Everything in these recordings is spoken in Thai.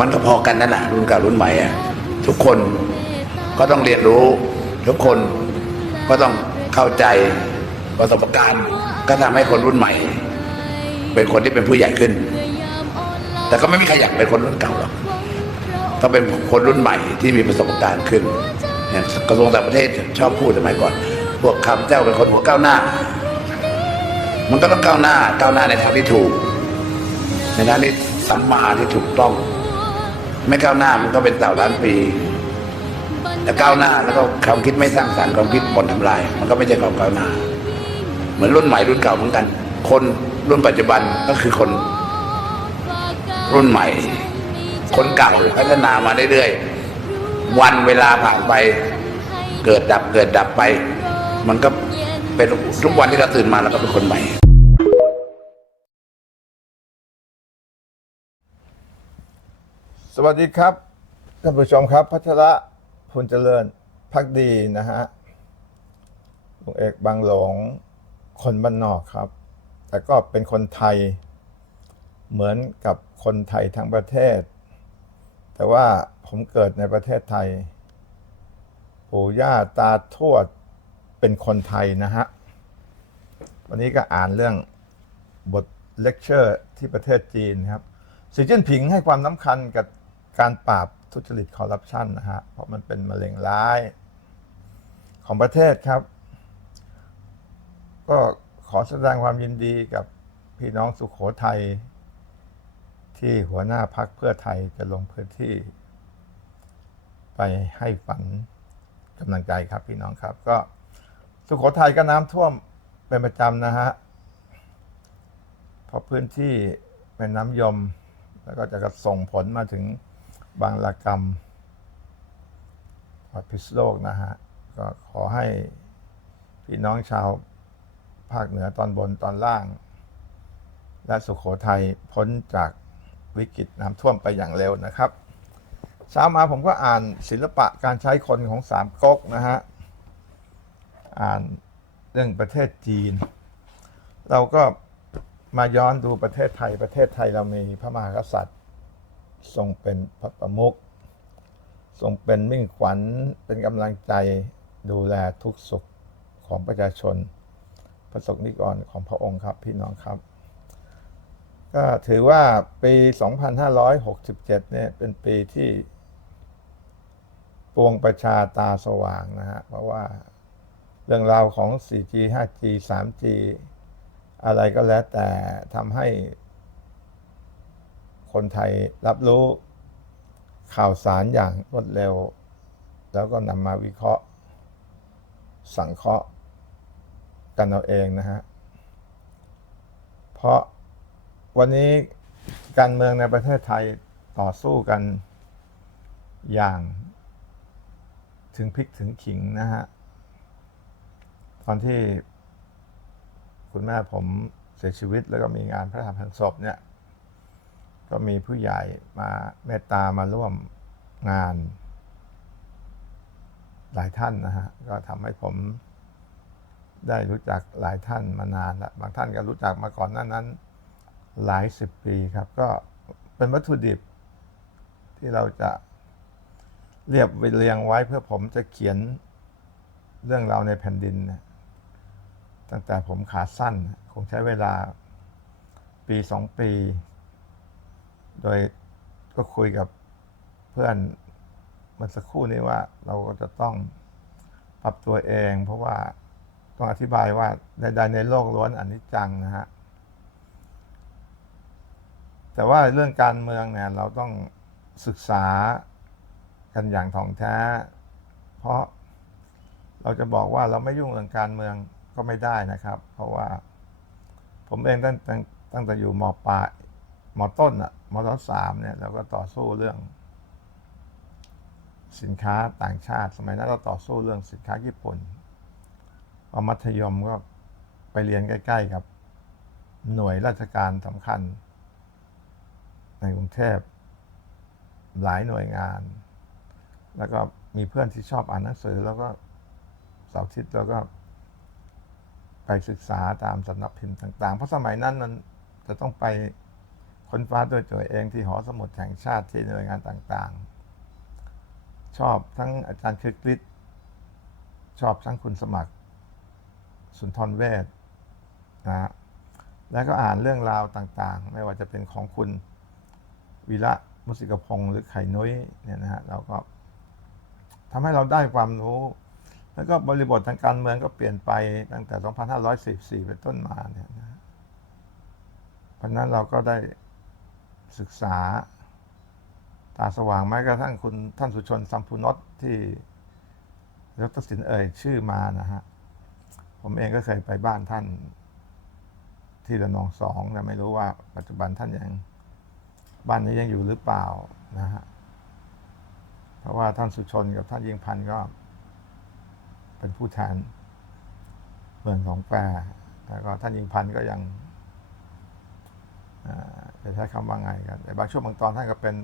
มันก็พอกันนั่นแหละรุ่นเก่ารุ่นใหม่อะทุกคนก็ต้องเรียนรู้ ทุกคนก็ต้องเข้าใจประสบการณ์ ก็ทำให้คนรุ่นใหม่ เป็นคนที่เป็นผู้ใหญ่ขึ้น แต่ก็ไม่มีใครอยากเป็นคนรุ่นเก่าหรอกต้องเป็นคนรุ่นใหม่ที่มีประสบการณ์ขึ้นกระทรวงต่างประเทศชอบพูดสมัยก่อน พวกคำเจ้าเป็นคนหัวก้าวหน้า มันก็ต้องก้าวหน้าก้าวหน้าในทางที่ถูก ในทางที่สัมมาที่ถูกต้อง ไม่ก้าวหน้ามันก็เป็นเต่าล้านปี แต่ก้าวหน้าแล้วก็ความคิดไม่สร้างสรรค์ความคิดบ่นทำลาย มันก็ไม่ใช่ความก้าวหน้า เหมือนรุ่นใหม่รุ่นเก่าเหมือนกัน คนรุ่นปัจจุบันก็คือคน รุ่นใหม่ คนเก่าพัฒนามาเรื่อยๆวันเวลาผ่านไป เกิดดับเกิดดับไป มันก็เป็นทุกวันที่เราตื่นมาเราก็เป็นคนใหม่ สวัสดีครับท่านผู้ชมครับ พัชระพุนเจริญพักดีนะฮะลุงเอกบางหลงคนบ้านนอกครับ แต่ก็เป็นคนไทยเหมือนกับคนไทยทั้งประเทศ แต่ว่าผมเกิดในประเทศไทย ปู่ย่าตาทวดเป็นคนไทยนะฮะ วันนี้ก็อ่านเรื่องบทเลคเชอร์ที่ประเทศจีนครับสีจิ้นผิงให้ความสำคัญกับ การปราบทุจริตคอร์รัปชันนะฮะ เพราะมันเป็นมะเร็งร้ายของประเทศครับ ก็ขอแสดงความยินดีกับพี่น้องสุขโขทัยที่หัวหน้าพักเพื่อไทยจะลงพื้นที่ ไปให้ฝันกำลังใจครับพี่น้องครับ ก็สุขโขทัยก็น้ำท่วมเป็นประจำนะฮะเพราะพื้นที่เป็นน้ำยม แล้วก็จะส่งผลมาถึง บางละกรรมวัดพิษโลกนะฮะ ก็ขอให้พี่น้องชาวภาคเหนือตอนบนตอนล่าง และสุขโขทัยพ้นจากวิกฤตน้ำท่วมไปอย่างเร็วนะครับเช้ามาผมก็อ่านศิลปะการใช้คนของสามก๊กนะฮะ อ่านเรื่องประเทศจีน เราก็มาย้อนดูประเทศไทยประเทศไทยเรามีพระมหากษัตริย์ ทรงเป็นพระประมุขทรงเป็นมิ่งขวัญเป็นกำลังใจดูแลทุกสุขของประชาชน ประสบนิกรของพระองค์ครับพี่น้องครับ ก็ถือว่าปี 2567 เนี่ยเป็นปีที่ปวงประชาตาสว่างนะฮะ เพราะว่าเรื่องราวของ 4G 5G 3G อะไรก็แล้วแต่ทำให้ คนไทยรับรู้ข่าวสารอย่างรวดเร็ว แล้วก็นำมาวิเคราะห์ สังเคราะห์กันเอาเองนะฮะ เพราะวันนี้การเมืองในประเทศไทยต่อสู้กันอย่างถึงพริกถึงขิงนะฮะ ตอนที่คุณแม่ผมเสียชีวิตแล้วก็มีงานพระราชทานศพเนี่ย ก็มีผู้ใหญ่มาเมตตามาร่วมงาน หลายท่านนะฮะ ก็ทำให้ผมได้รู้จักหลายท่านมานานล้วบางท่านก็รู้จักมาก่อนหน้านั้น หลายสิบปีครับ ก็เป็นวัตถุดิบที่เราจะเรียบเรียงไว้เพื่อผมจะเขียนเรื่องราวในแผ่นดิน ตั้งแต่ผมขาสั้น คงใช้เวลาปีสองปี โดยก็คุยกับเพื่อนเมื่อสักครู่นี้ว่าเราก็จะต้องปรับตัวเอง เพราะว่าต้องอธิบายว่าใดๆในโลกล้วนอนิจจังนะฮะแต่ว่าเรื่องการเมืองเนี่ยเราต้องศึกษากันอย่างถ่องแท้ เพราะเราจะบอกว่าเราไม่ยุ่งเรื่องการเมืองก็ไม่ได้นะครับ เพราะว่าผมเองตั้งตั้งตั้งแต่อยู่มปลาย มต้นอะมต้นสามเนี่ยเราก็ต่อสู้เรื่อง สินค้าต่างชาติ สมัยนั้นเราต่อสู้เรื่องสินค้าญี่ปุ่นพอมัธยมก็ไปเรียนใกล้ ๆ กับหน่วยราชการสำคัญ ในกรุงเทพหลายหน่วยงาน แล้วก็มีเพื่อนที่ชอบอ่านหนังสือ แล้วก็เสาร์อาทิตย์เราก็ไปศึกษาตามสำนักพิมพ์ต่าง ๆ เพราะสมัยนั้นมันจะต้องไป ค้นฟ้าด้วยตัวเองที่หอสมุดแห่งชาติที่หน่วยงานต่างๆ ชอบทั้งอาจารย์คริสกฤษชอบทั้งคุณสมัคร สุนทรเวชนะฮะแล้วก็อ่านเรื่องราวต่างๆ ไม่ว่าจะเป็นของคุณวีระมุสิกพงศ์หรือไข่นุ้ยเนี่ยนะฮะเราก็ทำให้เราได้ความรู้ แล้วก็บริบททางการเมืองก็เปลี่ยนไปตั้งแต่ 2544 เป็นต้นมาเนี่ยนะเพราะนั้นเราก็ได้ ศึกษา ตาสว่างแม้กระทั่งคุณท่านสุชนสัมพุนตที่ดรสินเอ่ยชื่อมานะฮะ ผมเองก็เคยไปบ้านท่านที่ระนองสองแต่ไม่รู้ว่า ปัจจุบันท่านยัง บ้านนี้ยังอยู่หรือเปล่านะฮะ เพราะว่าท่านสุชนกับท่านยิงพันก็เป็นผู้แทนเมืองของแปรแล้วก็ท่านยิงพันก็ยัง จะใช้คำว่าไงกันแต่บางช่วงบางตอนท่านก็เป็น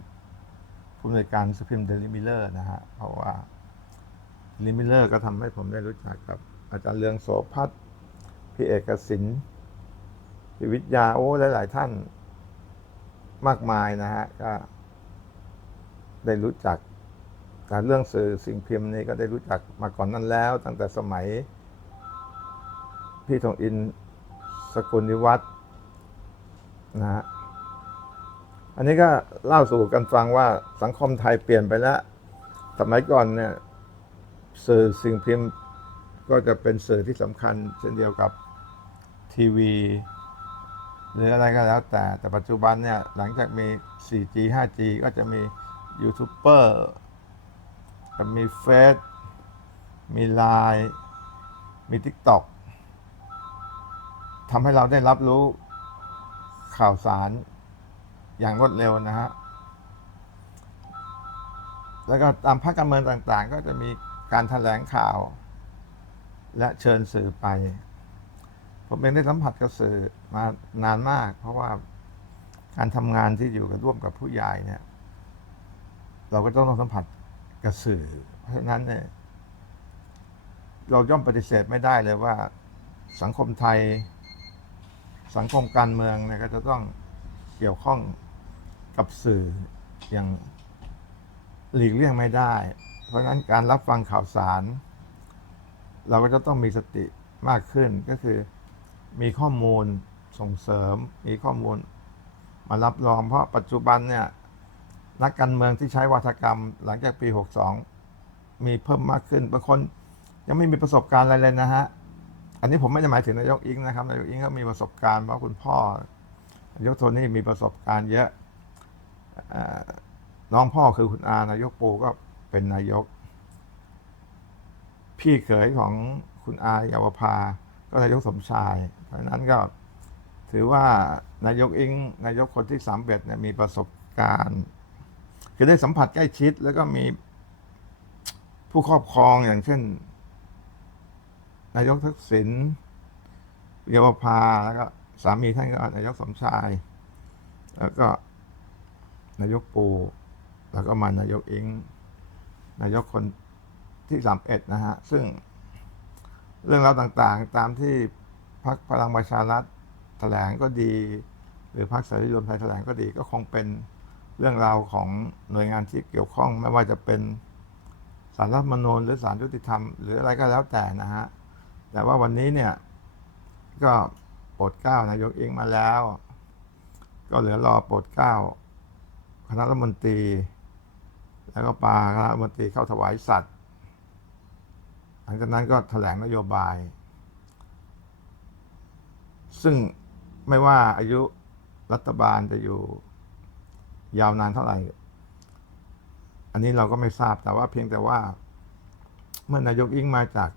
ผู้อำนวยการสุพิมเดลิมิเลอร์นะฮะ เพราะว่าเดลิมิเลอร์ก็ทำให้ผมได้รู้จักกับ อาจารย์เลืองโสพัฒน์พี่เอกสินพี่วิทยาโอ้หลาย ๆ ท่านมากมายนะฮะ ก็ได้รู้จักการเรื่องสื่อสิ่งพิมพ์นี่ก็ได้รู้จักมาก่อนนั้นแล้ว ตั้งแต่สมัย พี่ทองอินสกุลนิวัฒน์ นะฮะอันนี้ก็เล่าสู่กันฟังว่าสังคมไทยเปลี่ยนไปแล้ว สมัยก่อนเนี่ยสื่อสิ่งพิมพ์ก็จะเป็นสื่อที่สำคัญ เช่นเดียวกับทีวี หรืออะไรก็แล้วแต่ แต่ปัจจุบันเนี่ย หลังจากมี 4G 5G ก็จะมียูทูบเบอร์จะมีเฟซมีไลน์มี TikTok ทำให้เราได้รับรู้ ข่าวสารอย่างรวดเร็วนะฮะ แล้วก็ตามภาคการเมืองต่างๆ ก็จะมีการแถลงข่าว และเชิญสื่อไป ผมเองได้สัมผัสกับสื่อมานานมาก เพราะว่าการทำงานที่อยู่กับร่วมกับผู้ใหญ่เนี่ย เราก็ต้องสัมผัสกับสื่อ เพราะฉะนั้นเนี่ยเราย่อมปฏิเสธไม่ได้เลยว่าสังคมไทย สังคมการเมืองเนี่ยก็จะต้องเกี่ยวข้องกับสื่ออย่างหลีกเลี่ยงไม่ได้ เพราะฉะนั้นการรับฟังข่าวสาร เราก็จะต้องมีสติมากขึ้นก็คือมีข้อมูลส่งเสริม มีข้อมูลมารับรองเพราะปัจจุบันเนี่ยนักการเมืองที่ใช้วาทกรรม หลังจากปี 62 มีเพิ่มมากขึ้นบางคนยังไม่มีประสบการณ์อะไรเลยนะฮะ อันนี้ผมไม่ได้หมายถึงนายกอิงนะครับนายกอิงก็มีประสบการณ์เพราะคุณพ่อนายกโทนี่มีประสบการณ์เยอะน้องพ่อคือคุณอานายกปูก็เป็นนายก พี่เขยของคุณอาเยาวภาก็นายกสมชาย เพราะฉะนั้นก็ถือว่านายกอิงนายกคนที่สามเบ็ดเนี่ยมีประสบการณ์ คือได้สัมผัสใกล้ชิดแล้วก็มีผู้ครอบครองอย่างเช่น นายกทักษิณเยาวภาแล้วก็สามีท่านก็นายกสมชาย แล้วก็นายกปู แล้วก็มานายกเองนายกคนที่สามเอ็ดนะฮะ ซึ่งเรื่องราวต่างๆ ตามที่พรรคพลังประชารัฐแถลงก็ดี หรือพรรคเสรีรวมไทยแถลงก็ดี ก็คงเป็นเรื่องราวของหน่วยงานที่เกี่ยวข้อง ไม่ว่าจะเป็นสารรัฐมนูญหรือสารยุติธรรม หรืออะไรก็แล้วแต่นะฮะ แต่ว่าวันนี้เนี่ยก็โปรดเกล้านายกเองมาแล้ว ก็เหลือรอโปรดเกล้าคณะรัฐมนตรี แล้วก็ปาคณะรัฐมนตรีเข้าถวายสัตว์หลังจากนั้นก็แถลงนโยบาย ซึ่งไม่ว่าอายุรัฐบาลจะอยู่ยาวนานเท่าไหร่ อันนี้เราก็ไม่ทราบแต่ว่าเพียงแต่ว่า เมื่อนายกอิงมาจาก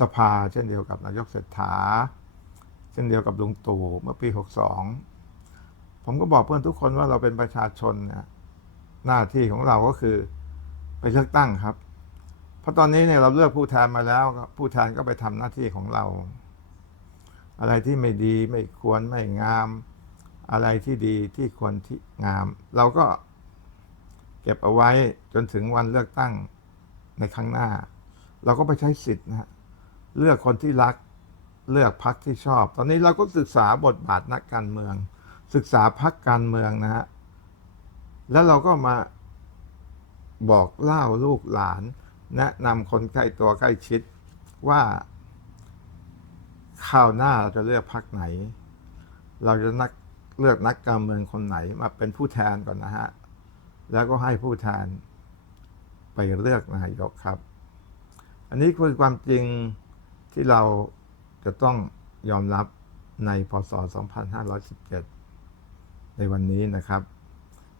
สภา เช่นเดียวกับนายกเศรษฐา เช่นเดียวกับลุงตู่เมื่อปี 62 ผมก็บอกเพื่อนทุกคนว่าเราเป็นประชาชนเนี่ยหน้าที่ของเราก็คือไปเลือกตั้งครับ เพราะตอนนี้เนี่ยเราเลือกผู้แทนมาแล้ว ผู้แทนก็ไปทำหน้าที่ของเรา อะไรที่ไม่ดีไม่ควรไม่งาม อะไรที่ดีที่ควรที่งาม เราก็เก็บเอาไว้จนถึงวันเลือกตั้งในครั้งหน้า เราก็ไปใช้สิทธิ์นะฮะ เลือกคนที่รัก เลือกพรรคที่ชอบ ตอนนี้เราก็ศึกษาบทบาทนักการเมือง ศึกษาพักการเมืองนะฮะ แล้วเราก็มาบอกเล่าลูกหลาน แนะนำคนใกล้ตัวใกล้ชิดว่าข้าวหน้าเราจะเลือกพักไหน เราจะนักเลือกนักการเมืองคนไหนมาเป็นผู้แทนก่อนนะฮะ แล้วก็ให้ผู้แทนไปเลือกนายกครับ อันนี้คือความจริง ที่เราจะต้องยอมรับในพศ 2517 ในวันนี้นะครับ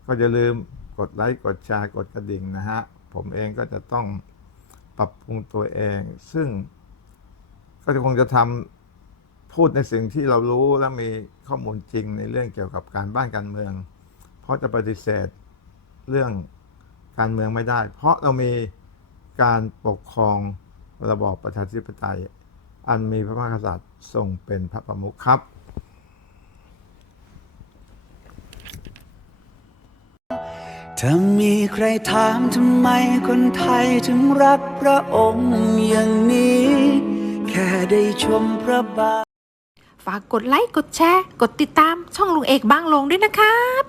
ก็อย่าลืมกดไลค์ กดแชร์ กดกระดิ่งนะฮะ ผมเองก็จะต้องปรับปรุงตัวเอง ซึ่งก็จะคงจะทำพูดในสิ่งที่เรารู้และมีข้อมูลจริงในเรื่องเกี่ยวกับการบ้านการเมือง เพราะจะปฏิเสธเรื่องการเมืองไม่ได้ เพราะเรามีการปกครองระบอบประชาธิปไตย อันมีพระมหากษัตริย์ทรงเป็นพระประมุขครับ ถ้ามีใครถามทำไมคนไทยถึงรักพระองค์อย่างนี้ แค่ได้ชมพระบาท ฝากกดไลค์ กดแชร์ กดติดตามช่องลุงเอกบางลงด้วยนะครับ